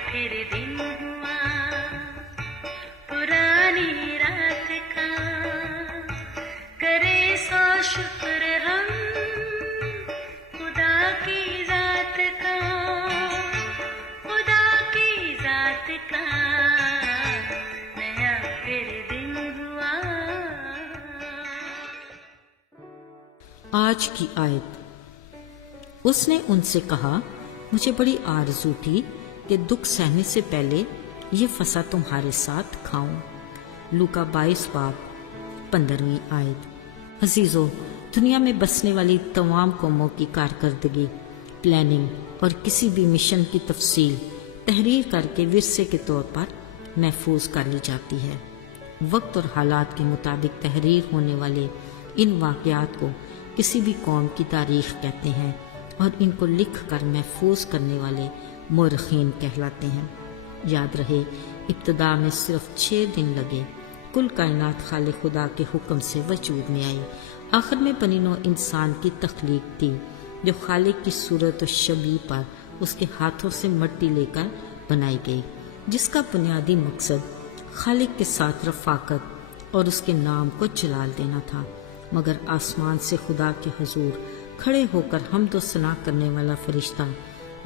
फिर दिन हुआ पुरानी रात का, करे सो शुक्र हम खुदा की जात का, खुदा की जात का, नया फिर दिन हुआ। आज की आयत। उसने उनसे कहा, मुझे बड़ी आरज़ू थी कि दुख सहने से पहले ये फसा तुम्हारे साथ खाऊं। लूका 22 बाब 15वीं आयत। अजीज़ों, दुनिया में बसने वाली तमाम कौमों की कारकर्दगी, प्लानिंग और किसी भी मिशन की तफसील तहरीर करके विरसे के तौर पर महफूज कर ली जाती है। वक्त और हालात के मुताबिक तहरीर होने वाले इन वाक़यात को किसी भी कौम की तारीख़ कहते हैं और इनको लिख कर महफूज करने वाले मुर्रखीन कहलाते हैं। याद रहे, इब्तिदा में सिर्फ 6 दिन लगे। कुल कायनात खालिक खुदा के हुक्म से वजूद में आई। आखिर में बनी नौ इंसान की तख्लीक थी जो खालिक की सूरत और शबीह पर उसके हाथों से मिट्टी लेकर बनाई गई, जिसका बुनियादी मकसद खालिक के साथ रफ़ाकत और उसके नाम को जलाल देना था। मगर आसमान से खुदा के हुजूर खड़े होकर हमद व सना करने वाला फरिश्ता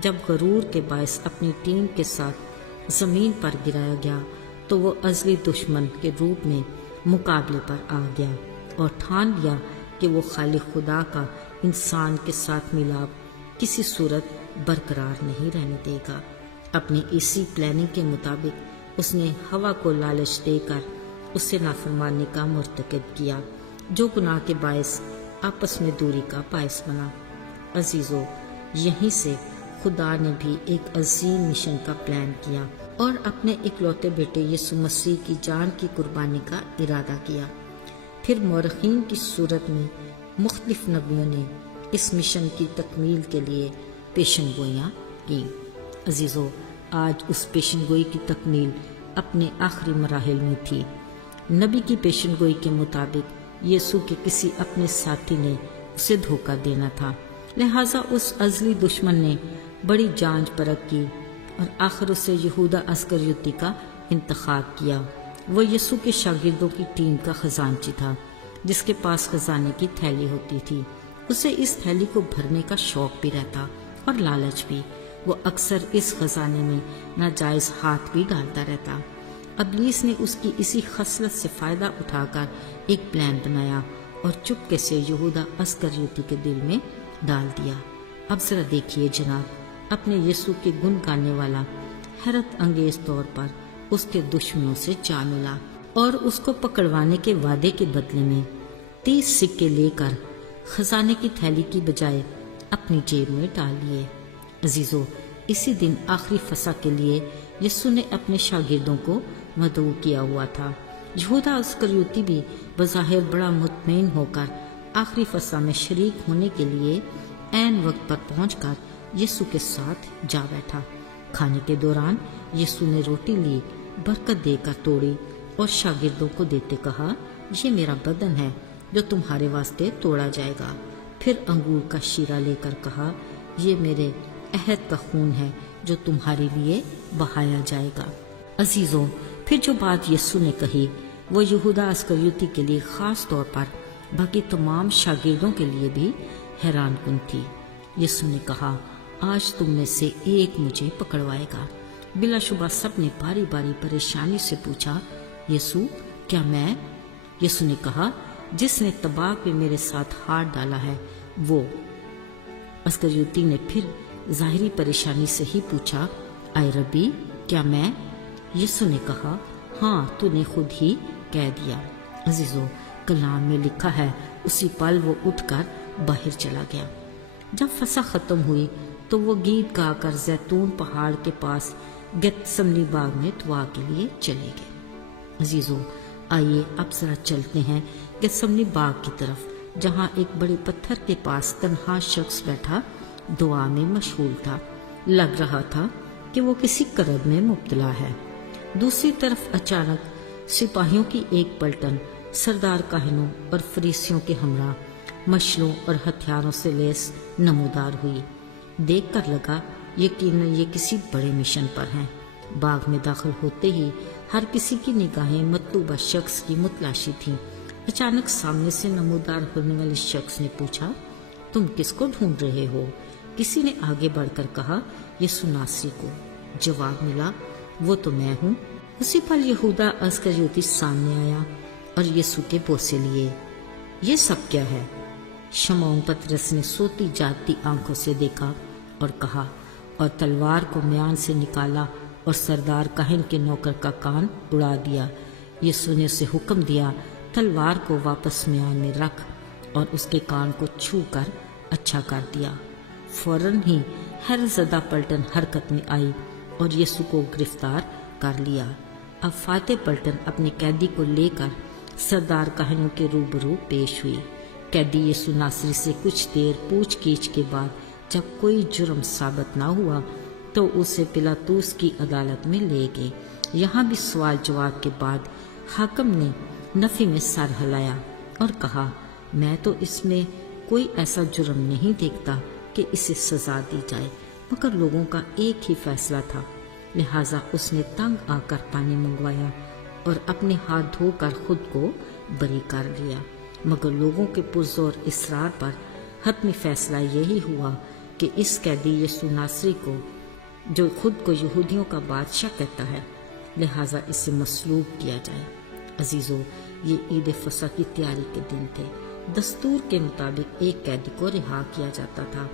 जब गरूर के बायस अपनी टीम के साथ ज़मीन पर गिराया गया तो वो अज़ली दुश्मन के रूप में मुकाबले पर आ गया और ठान लिया कि वो खालिक खुदा का इंसान के साथ मिलाप किसी सूरत बरकरार नहीं रहने देगा। अपनी इसी प्लानिंग के मुताबिक उसने हवा को लालच देकर उससे नाफरमानी का मुर्तकब किया, जो गुनाह के बायस आपस में दूरी का बायस बना। अजीज़ों, यहीं से खुदा ने भी एक अजीम मिशन का प्लान किया और अपने इकलौते बेटे यीशु मसीह की जान की कुर्बानी का इरादा किया। फिर मुर्रखीन की सूरत में मुख्तलिफ नबियों ने इस मिशन की तकमील के लिए पेशन गोइयाँ की। अजीज़ों, आज उस पेशन गोई की तकमील अपने आखिरी मराहिल में थी। नबी की पेशन गोई के मुताबिक यीशु के किसी अपने साथी ने उसे धोखा देना था, लिहाजा उस अज़ली दुश्मन ने बड़ी जांच परख की और आखिर उसे यहूदा अस्करियोती का इंतखाब किया। वो यीशु के शागिर्दों की टीम का खजानची था, जिसके पास खजाने की थैली होती थी। उसे इस थैली को भरने का शौक भी रहता और लालच भी। वो अक्सर इस खजाने में नाजायज़ हाथ भी डालता रहता। इब्लीस ने उसकी इसी खसलत से फ़ायदा उठाकर एक प्लान बनाया और चुपके से यहूदा अस्करियोती के दिल में डाल दिया। अब जरा देखिए जनाब, अपने यीशु के गुण गाने वाला हैरत अंगेज तौर पर उसके दुश्मनों से जा मिला और उसको पकड़वाने के वादे के बदले में 30 सिक्के लेकर खजाने की थैली की बजाय अपनी जेब में डाल लिए। अजीजों, इसी दिन आखिरी फसा के लिए यीशु ने अपने शागिर्दों को मदऊ किया हुआ था। यहूदा अस्करियोती भी बज़ाहिर बड़ा मुतमईन होकर आखिरी फसा में शरीक होने के लिए ऐन वक्त पर पहुंचकर यीशु के साथ जा बैठा। खाने के दौरान यीशु ने रोटी ली, बरकत देकर तोड़ी और शागिर्दों को देते कहा, ये मेरा बदन है जो तुम्हारे वास्ते तोड़ा जाएगा। फिर अंगूर का शीरा लेकर कहा, ये मेरे अहद का खून है जो तुम्हारे लिए बहाया जाएगा। अजीजों, फिर जो बात यीशु ने कही वो यहूदा अस्करियोती के लिए खास तौर पर बाकी तमाम शागिर्दों के लिए भी हैरान कुन थी। यीशु ने कहा, आज तुम में से एक मुझे पकड़वाएगा। बिलाशुबा सब ने बारी बारी परेशानी से पूछा, यीशु क्या मैं? यीशु ने कहा, जिसने तबाक में मेरे साथ हाथ डाला है वो। अस्करियोती ने फिर ज़ाहिरी परेशानी से ही पूछा, आए रबी क्या मैं? यीशु ने कहा, हाँ तूने खुद ही कह दिया। अजीजों, कलाम में लिखा है, उसी पल वो उठकर बाहर चला गया। जब फसा खत्म हुई तो वो गीत गाकर जैतून पहाड़ के पास गेत्सेमनी बाग में दुआ के लिए चले गए। अजीजों, आइए अब जरा चलते हैं गेत्सेमनी बाग की तरफ, जहाँ एक बड़े पत्थर के पास तन्हा शख्स बैठा दुआ में मशगूल था। लग रहा था कि वो किसी करब में मुब्तला है। दूसरी तरफ अचानक सिपाहियों की एक पलटन सरदार काहिनों और फरीसियों के हमरा मशलों और हथियारों से लैस नमूदार हुई। देखकर लगा यकीनन ये किसी बड़े मिशन पर हैं। باغ میں داخل ہوتے ہی ہر کسی کی نگاہیں مطلوبہ شخص کی متلاشی تھیں۔ اچانک سامنے سے نمودار ہونے والے شخص نے پوچھا، تم کس کو ڈھونڈ رہے ہو؟ کسی نے آگے بڑھ کر کہا، یسوع ناصری کو۔ جواب ملا، وہ تو میں ہوں۔ اسی پل یہودا اسکریوتی سامنے آیا اور یسوع کے بوسے لیے۔ یہ سب کیا ہے؟ شمعون پطرس نے سوتی جاگتی آنکھوں سے دیکھا اور کہا، اور تلوار کو میان سے نکالا اور سردار کاہن کے نوکر کا کان اڑا دیا۔ یسوع نے اسے حکم دیا، تلوار کو واپس میان میں رکھ، اور اس کے کان کو چھو کر اچھا کر دیا۔ فوراً ہی حیرت زدہ پلٹن حرکت میں آئی اور یسوع کو گرفتار کر لیا۔ اب فاتح پلٹن اپنے قیدی کو لے کر سردار کاہنوں کے روبرو پیش ہوئی۔ قیدی یسوع ناصری سے کچھ دیر پوچھ گچھ کے بعد جب کوئی جرم ثابت نہ ہوا تو اسے پلاطوس کی عدالت میں لے گئے۔ یہاں بھی سوال جواب کے بعد حاکم نے نفی میں سر ہلایا اور کہا، میں تو اس میں کوئی ایسا جرم نہیں دیکھتا کہ اسے سزا دی جائے، مگر لوگوں کا ایک ہی فیصلہ تھا، لہٰذا اس نے تنگ آ کر پانی منگوایا اور اپنے ہاتھ دھو کر خود کو بری کر لیا۔ مگر لوگوں کے پرزور اصرار پر حتمی فیصلہ یہی ہوا کہ اس قیدی یسوع ناصری کو، جو خود کو یہودیوں کا بادشاہ کہتا ہے، لہٰذا اسے مصلوب کیا جائے۔ عزیزو، یہ عید فصح کی تیاری کے دن تھے۔ دستور کے مطابق ایک قیدی کو رہا کیا جاتا تھا،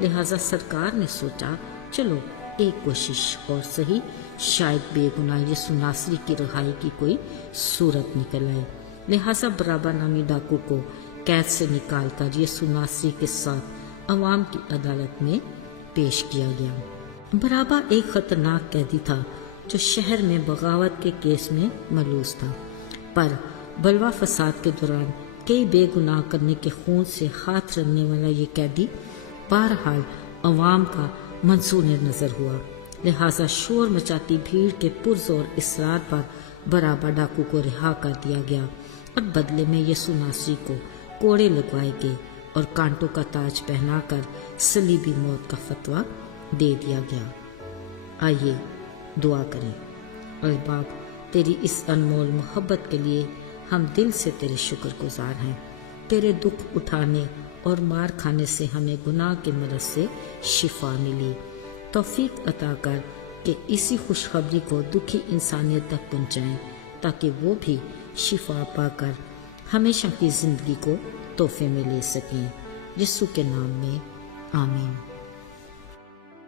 لہٰذا سرکار نے سوچا، چلو ایک کوشش اور صحیح، شاید بے گناہ یسوع ناصری کی رہائی کی کوئی صورت نکل آئے۔ لہٰذا برابا نامی ڈاکو کو قید سے نکال کر یسوع ناصری کے ساتھ عوام کی عدالت میں پیش کیا گیا۔ برابا ایک خطرناک قیدی تھا جو شہر میں بغاوت کے کیس میں ملوث تھا، پر بلوا فساد کے دوران کئی بے گناہ کرنے کے خون سے ہاتھ رنگنے والا یہ قیدی بہرحال عوام کا منصور نظر ہوا، لہٰذا شور مچاتی بھیڑ کے پرزور اصرار پر برابا ڈاکو کو رہا کر دیا گیا اور بدلے میں یسوع ناصری کو کوڑے لگوائے گئے اور کانٹوں کا تاج پہنا کر صلیبی موت کا فتویٰ دے دیا گیا۔ آئیے دعا کریں۔ اے باپ، تیری اس انمول محبت کے لیے ہم دل سے تیرے شکر گزار ہیں۔ تیرے دکھ اٹھانے اور مار کھانے سے ہمیں گناہ کے مرض سے شفا ملی۔ توفیق عطا کر کہ اسی خوشخبری کو دکھی انسانیت تک پہنچائیں تاکہ وہ بھی شفا پا کر ہمیشہ کی زندگی کو تحفے میں لے سکیں۔ یسوع کے نام میں آمین۔